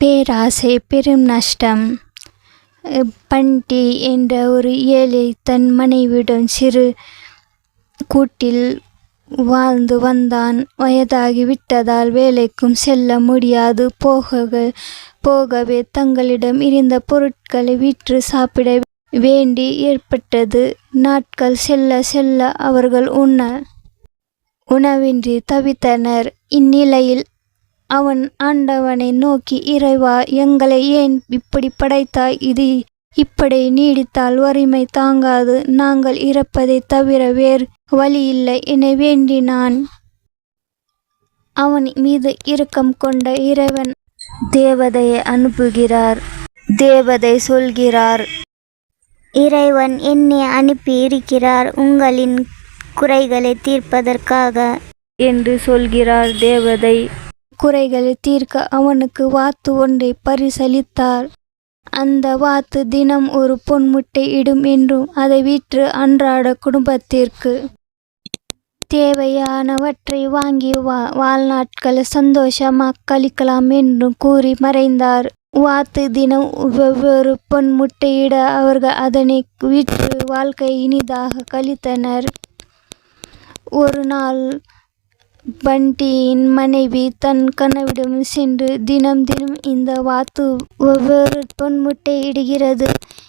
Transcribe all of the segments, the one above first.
பேராசை பெரும் நஷ்டம். பண்டி என்ற ஒரு ஏழை தன் மனைவியுடன் சிறு கூட்டில் வாழ்ந்து வந்தான். வயதாகி விட்டதால் வேலைக்கும் செல்ல முடியாது. போக போகவே தங்களிடம் இருந்த பொருட்களை விற்று சாப்பிட வேண்டி ஏற்பட்டது. நாட்கள் செல்ல செல்ல அவர்கள் உண்ண உணவின்றி தவித்தனர். இந்நிலையில் அவன் ஆண்டவனை நோக்கி இறைவா எங்களை ஏன் இப்படி படைத்தாய்? இது இப்படி நீடித்தால் வறுமை தாங்காது. நாங்கள் இறப்பதை தவிர வேறு வழி இல்லை. என வேண்டினான். அவன் மீது இரக்கம் கொண்ட இறைவன் தேவதையை அனுப்புகிறார். தேவதை சொல்கிறார் இறைவன் என்னை அனுப்பி இருக்கிறார் உங்களின் குறைகளை தீர்ப்பதற்காக என்று சொல்கிறார் தேவதை. குறைகளை தீர்க்க அவனுக்கு வாத்து ஒன்றை பரிசளித்தார். அந்த வாத்து தினம் ஒரு பொன்முட்டை இடும் என்றும் அதை விற்று அன்றாட குடும்பத்திற்கு தேவையானவற்றை வாங்கி வா வாழ்நாட்களை சந்தோஷமாக கழிக்கலாம் என்றும் கூறி மறைந்தார். வாத்து தினம் வெவ்வேறு பொன் முட்டையிட அவர்கள் அதனை விற்று வாழ்க்கை இனிதாக கழித்தனர். ஒரு நாள் பண்டியின் மனைவி தன் கணவிடம் சென்று தினம் தினம் இந்த வாத்து ஒவ்வொரு பொன்முட்டை இடுகிறது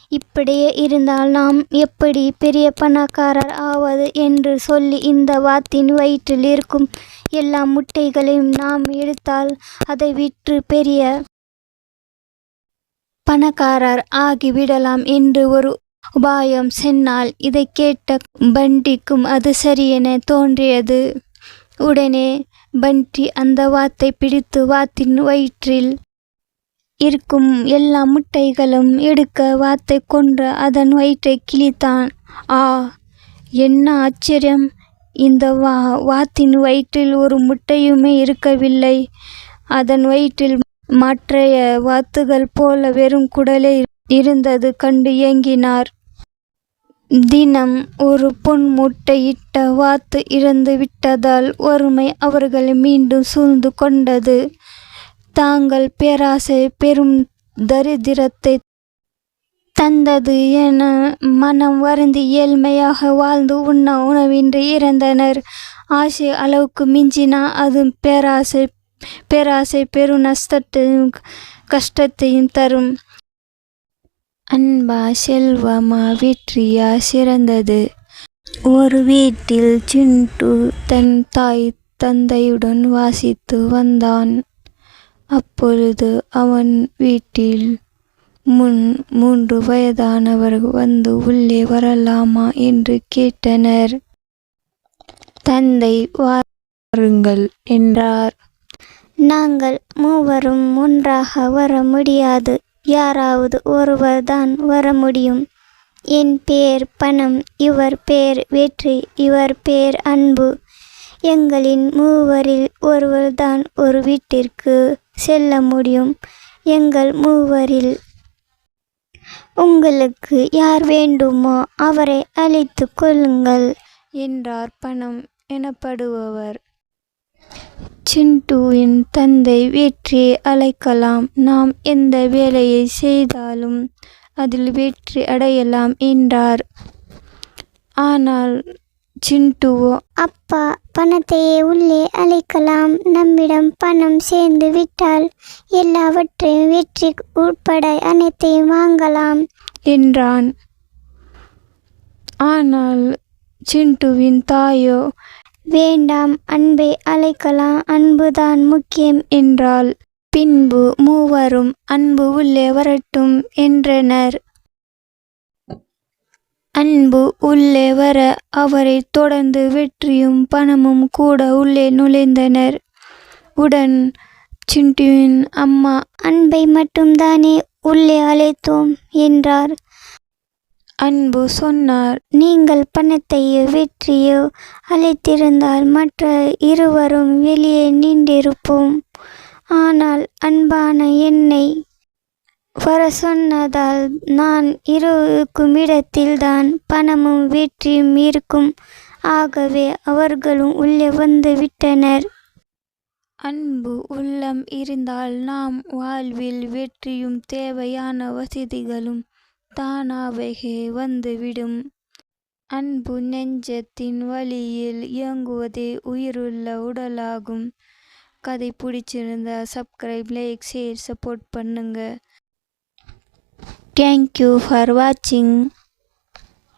இப்படியே இருந்தால் நாம் எப்படி பெரிய பணக்காரர் ஆவது என்று சொல்லி இந்த வாத்தின் வயிற்றில் இருக்கும் எல்லா முட்டைகளையும் நாம் எடுத்தால் அதை விற்று பெரிய பணக்காரர் ஆகிவிடலாம் என்று ஒரு உபாயம் சென்னால் இதை கேட்ட பண்டிக்கும் அது சரியென தோன்றியது. உடனே பண்டி அந்த வாத்தை பிடித்து வாத்தின் வயிற்றில் இருக்கும் எல்லா முட்டைகளும் எடுக்க வாத்தை கொன்று அதன் வயிற்றை கிழித்தான். ஆ என்ன ஆச்சரியம். இந்த வா வாத்தின் வயிற்றில் ஒரு முட்டையுமே இருக்கவில்லை. அதன் வயிற்றில் மற்றைய வாத்துகள் போல வெறும் குடலே இருந்தது கண்டு ஏங்கினார். தினம் ஒரு பொன் முட்டையிட்ட வாத்து இறந்து விட்டதால் வறுமை அவர்களை மீண்டும் சூழ்ந்து கொண்டது. தாங்கள் பேராசை பெரும் தரித்திரத்தை தந்தது என மனம் வருந்தி ஏழ்மையாக வாழ்ந்து உண்ண உணவின்றி இறந்தனர். ஆசை அளவுக்கு மிஞ்சினா அது பேராசை பேராசை பெரும் நஷ்டத்தையும் கஷ்டத்தையும் தரும். அன்பா செல்வமா வெற்றியா சிறந்தது. ஒரு வீட்டில் சிண்டு தன் தாய் தந்தையுடன் வாசித்து வந்தான். அப்பொழுது அவன் வீட்டில் முன் மூன்று வயதானவர் வந்து உள்ளே வரலாமா என்று கேட்டனர். தந்தை வாருங்கள் என்றார். நாங்கள் மூவரும் ஒன்றாக வர முடியாது யாராவது ஒருவர் தான் வர முடியும். என் பேர் பணம் இவர் பேர் வெற்றி இவர் பேர் அன்பு. எங்களின் மூவரில் ஒருவர்தான் ஒரு வீட்டிற்கு செல்ல முடியும். எங்கள் மூவரில் உங்களுக்கு யார் வேண்டுமோ அவரை அழைத்து கொள்ளுங்கள். என்றார் பணம் எனப்படுபவர். சிண்டுவின் தந்தை வெற்றியை அழைக்கலாம். நாம் எந்த வேலையை செய்தாலும் அதில் வெற்றி அடையலாம் என்றார். ஆனால் சிண்டுவோ அப்பா பணத்தையே உள்ளே அழைக்கலாம் நம்மிடம் பணம் சேர்ந்து விட்டால் எல்லாவற்றையும் வெற்றி உட்பட அனைத்தையும் வாங்கலாம் என்றான். ஆனால் சிண்டுவின் தாயோ வேண்டாம் அன்பை அழைக்கலாம் அன்புதான் முக்கியம் என்றாள். பின்பு மூவரும் அன்பு உள்ளே வரட்டும் என்றனர். அன்பு உள்ளே வர அவரை தொடர்ந்து வெற்றியும் பணமும் கூட உள்ளே நுழைந்தனர். உடன் சிண்டியின் அம்மா அன்பை மட்டும்தானே உள்ளே அழைத்தோம் என்றார். அன்பு சொன்னார். நீங்கள் பணத்தையோ வெற்றியோ அழைத்திருந்தால் மற்ற இருவரும் வெளியே நின்றிருப்போம். ஆனால் அன்பான என்னை வர சொன்னதால் நான் இருக்கும் இடத்தில்தான் பணமும் வெற்றியும் இருக்கும். ஆகவே அவர்களும் உள்ளே வந்து விட்டனர். அன்பு உள்ளம் இருந்தால் நாம் வாழ்வில் வெற்றியும் தேவையான வசதிகளும் தானாகவே வந்துவிடும். அன்பு நெஞ்சத்தின் வழியில் இயங்குவதே உயிருள்ள உடலாகும். கதை பிடிச்சிருந்தா சப்ஸ்கிரைப் லைக் ஷேர் சப்போர்ட் பண்ணுங்க. தேங்க்யூ ஃபார் வாட்சிங்